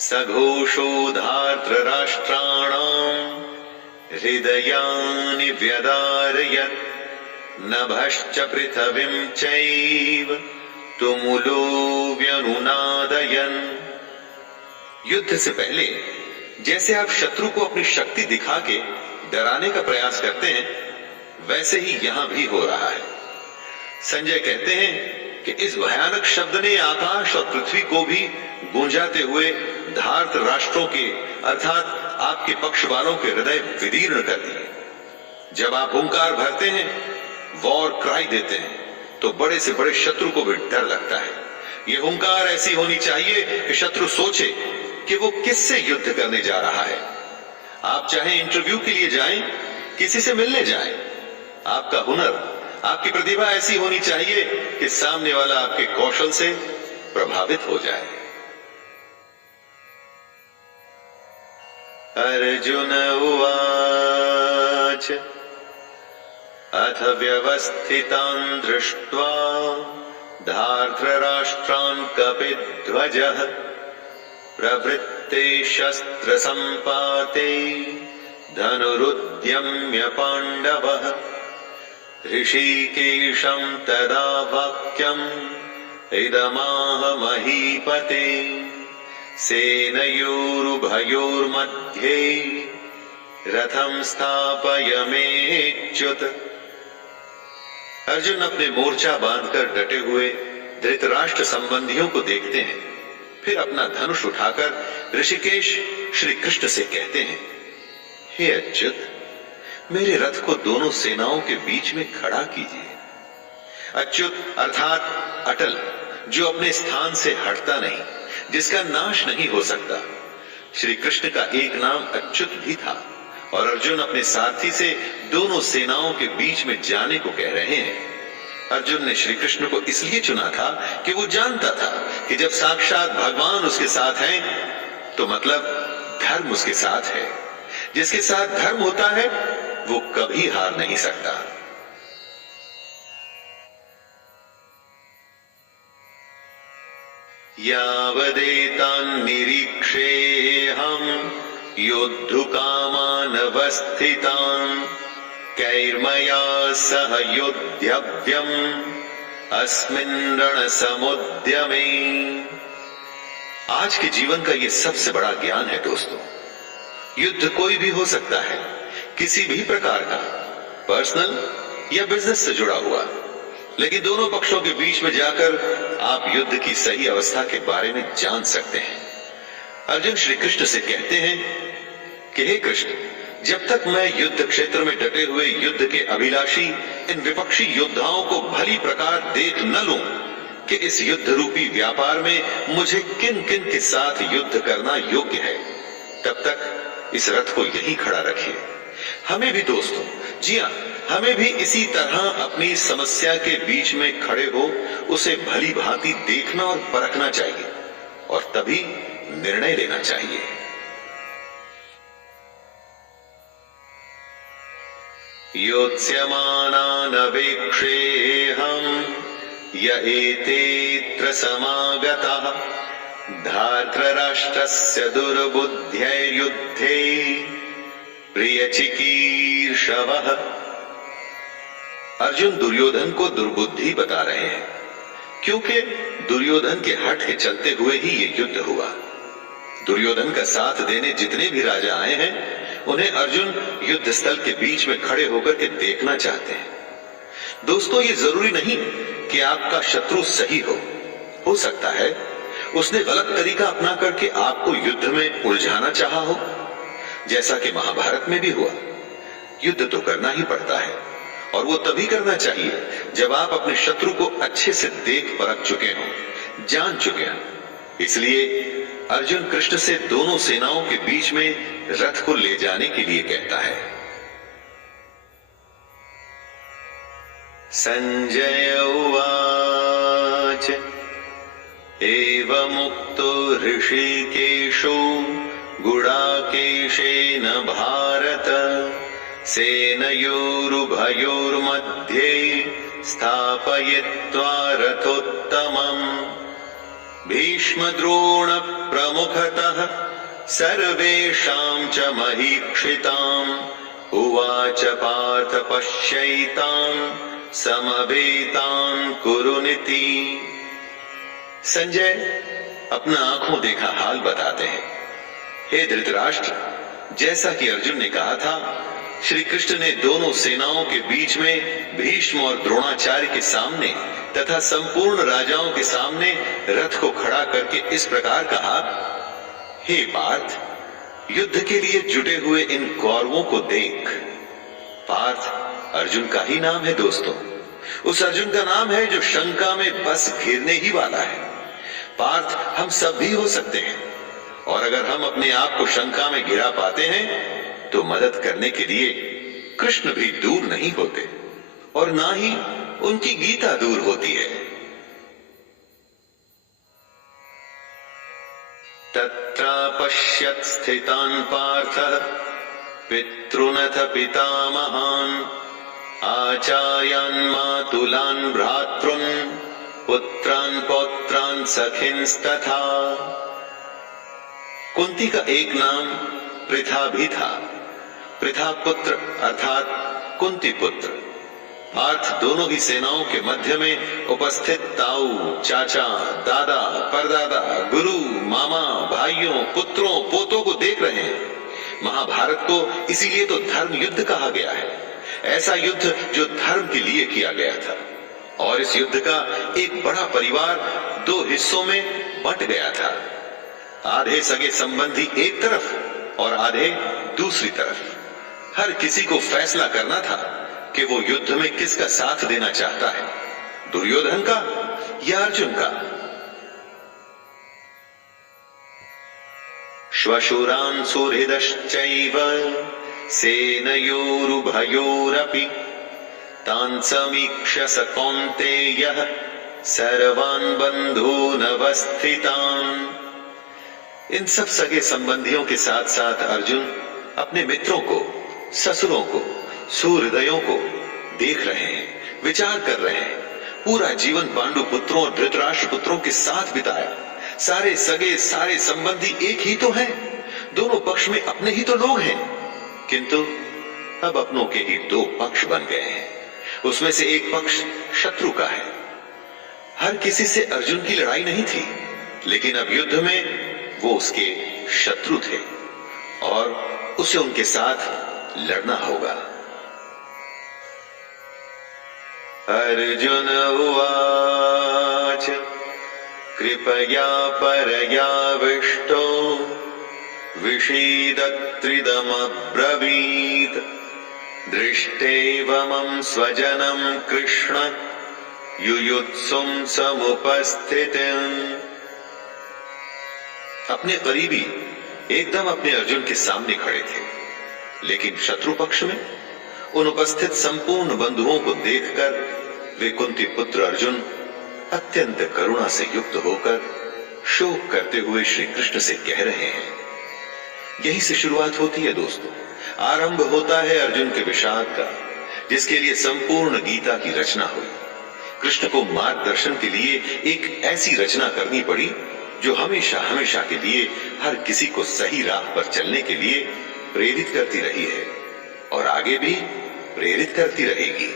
सघोषो धार्तराष्ट्राणाम् हृदयानि व्यदारयत् नभश्च पृथिवीं चैव तुमुलो व्यनुनादयन्। युद्ध से पहले जैसे आप शत्रु को अपनी शक्ति दिखा के डराने का प्रयास करते हैं, वैसे ही यहां भी हो रहा है। संजय कहते हैं कि इस भयानक शब्द ने आकाश और पृथ्वी को भी गूंजाते हुए धार्त राष्ट्रों के अर्थात आपके पक्ष वालों के हृदय विदीर्ण कर दिए। जब आप हुंकार भरते हैं, वॉर क्राई देते हैं, तो बड़े से बड़े शत्रु को भी डर लगता है। यह हुंकार ऐसी होनी चाहिए कि शत्रु सोचे कि वो किससे युद्ध करने जा रहा है। आप चाहे इंटरव्यू के लिए जाएं, किसी से मिलने जाएं, आपका हुनर, आपकी प्रतिभा ऐसी होनी चाहिए कि सामने वाला आपके कौशल से प्रभावित हो जाए। अर्जुन उवाच अथ व्यवस्थितान् दृष्ट्वा धार्तराष्ट्रान् कपिध्वजः प्रवृत्ते शस्त्रसम्पाते धनुरुद्यम्य पाण्डवः। ऋषिकेशं तदा वाक्यम् इदमाह महीपते सेनयोरुभयोर्मध्ये रथं स्थापयमेच्युत। अर्जुन अपने मोर्चा बांधकर डटे हुए धृतराष्ट्र संबंधियों को देखते हैं, फिर अपना धनुष उठाकर ऋषिकेश श्री कृष्ण से कहते हैं, हे अच्युत, मेरे रथ को दोनों सेनाओं के बीच में खड़ा कीजिए। अच्युत अर्थात अटल, जो अपने स्थान से हटता नहीं, जिसका नाश नहीं हो सकता। श्री कृष्ण का एक नाम अच्युत भी था और अर्जुन अपने सारथी से दोनों सेनाओं के बीच में जाने को कह रहे हैं। अर्जुन ने श्री कृष्ण को इसलिए चुना था कि वो जानता था कि जब साक्षात भगवान उसके साथ हैं, तो मतलब धर्म उसके साथ है। जिसके साथ धर्म होता है वो कभी हार नहीं सकता। यावदेतान् निरीक्षेऽहम् योद्धुकामानवस्थितान् कैर्मया सह योद्धव्यम् अस्मिन् रणसमुद्यमे। आज के जीवन का यह सबसे बड़ा ज्ञान है दोस्तों। युद्ध कोई भी हो सकता है, किसी भी प्रकार का, पर्सनल या बिजनेस से जुड़ा हुआ, लेकिन दोनों पक्षों के बीच में जाकर आप युद्ध की सही अवस्था के बारे में जान सकते हैं। अर्जुन श्री कृष्ण से कहते हैं कि हे कृष्ण, जब तक मैं युद्ध क्षेत्र में डटे हुए युद्ध के अभिलाषी इन विपक्षी योद्धाओं को भली प्रकार देख न लूं कि इस युद्ध रूपी व्यापार में मुझे किन किन के साथ युद्ध करना योग्य है, तब तक इस रथ को यहीं खड़ा रखिए। हमें भी दोस्तों, जी हां, हमें भी इसी तरह अपनी समस्या के बीच में खड़े हो उसे भली भांति देखना और परखना चाहिए और तभी निर्णय लेना चाहिए। योत्स्यमानानवेक्षेऽहम् य एतेऽत्र समागतः धार्तराष्ट्रस्य दुर्बुद्ध्यैर्युद्धे प्रियचिकीर्षवः। अर्जुन दुर्योधन को दुर्बुद्धि बता रहे हैं, क्योंकि दुर्योधन के हठ के चलते हुए ही ये युद्ध हुआ। दुर्योधन का साथ देने जितने भी राजा आए हैं, उन्हें अर्जुन युद्ध स्थल के बीच में खड़े होकर के देखना चाहते हैं। दोस्तों, ये जरूरी नहीं कि आपका शत्रु सही हो सकता है उसने गलत तरीका अपना करके आपको युद्ध में उलझाना चाहा हो, जैसा कि महाभारत में भी हुआ। युद्ध तो करना ही पड़ता है और वो तभी करना चाहिए जब आप अपने शत्रु को अच्छे से देख परख चुके हो, जान चुके हो। इसलिए अर्जुन कृष्ण से दोनों सेनाओं के बीच में रथ को ले जाने के लिए कहता है। संजय उवाच एवमुक्तो ऋषिकेशो गुडाकेशेन भारत सेनयोरुभयोर्मध्ये स्थापयित्वा रथोत्तमम् भीष्मद्रोण प्रमुखतः सर्वेषां च महीक्षिताम् उवाच पार्थ पश्यैतान् समवेतान् कुरुनिति। संजय अपना आंखों देखा हाल बताते हैं। हे धृतराष्ट्र, जैसा कि अर्जुन ने कहा था, श्री कृष्ण ने दोनों सेनाओं के बीच में भीष्म और द्रोणाचार्य के सामने तथा संपूर्ण राजाओं के सामने रथ को खड़ा करके इस प्रकार कहा, हे पार्थ, युद्ध के लिए जुटे हुए इन कौरवों को देख। पार्थ अर्जुन का ही नाम है दोस्तों। उस अर्जुन का नाम है जो शंका में बस घिरने ही वाला है। पार्थ हम सब भी हो सकते हैं, और अगर हम अपने आप को शंका में घिरा पाते हैं तो मदद करने के लिए कृष्ण भी दूर नहीं होते, और ना ही उनकी गीता दूर होती है। तत्रापश्यत् स्थितान् पार्थः पितॄनथ पितामहान् आचार्यान् मातुलान् भ्रातॄन् पुत्रान् पौत्रान् सखिंस्तथा। कुंती का एक नाम पृथा भी था। पृथा पुत्र अर्थात कुंती पुत्र। पार्थ दोनों ही सेनाओं के मध्य में उपस्थित ताऊ, चाचा, दादा, परदादा, गुरु, मामा, भाइयों, पुत्रों, पोतों को देख रहे हैं। महाभारत को इसीलिए तो धर्म युद्ध कहा गया है, ऐसा युद्ध जो धर्म के लिए किया गया था। और इस युद्ध का एक बड़ा परिवार दो हिस्सों में बंट गया था। आधे सगे संबंधी एक तरफ और आधे दूसरी तरफ। हर किसी को फैसला करना था कि वो युद्ध में किसका साथ देना चाहता है, दुर्योधन का या अर्जुन का। श्वशुरान् सुहृदश्चैव सेनयोरुभयोरपि तान् समीक्ष्य स कौन्तेयः सर्वान् बन्धूनवस्थितान्। इन सब सगे संबंधियों के साथ साथ अर्जुन अपने मित्रों को, ससुरों को, सुहृदयों को देख रहे हैं, विचार कर रहे हैं। पूरा जीवन पांडु पुत्रों और धृतराष्ट्र पुत्रों के साथ बिताया। सारे सगे, सारे संबंधी एक ही तो हैं, दोनों पक्ष में अपने ही तो लोग हैं, किंतु अब अपनों के ही दो पक्ष बन गए हैं। उसमें से एक पक्ष शत्रु का है। हर किसी से अर्जुन की लड़ाई नहीं थी, लेकिन अब युद्ध में वो उसके शत्रु थे और उसे उनके साथ लड़ना होगा। अर्जुन उवाच कृपया परयाविष्टो विषीदत्रिदमब्रवीत् दृष्टेवमं स्वजनं कृष्ण युयुत्सुं समुपस्थितिम्। अपने करीबी एकदम अपने अर्जुन के सामने खड़े थे, लेकिन शत्रु पक्ष में उन उपस्थित संपूर्ण बंधुओं को देखकर वे कुंती पुत्र अर्जुन अत्यंत करुणा से युक्त होकर शोक करते हुए श्री कृष्ण से कह रहे हैं। यही से शुरुआत होती है दोस्तों, आरंभ होता है अर्जुन के विषाद का, जिसके लिए संपूर्ण गीता की रचना हुई। कृष्ण को मार्गदर्शन के लिए एक ऐसी रचना करनी पड़ी जो हमेशा हमेशा के लिए हर किसी को सही राह पर चलने के लिए प्रेरित करती रही है और आगे भी प्रेरित करती रहेगी।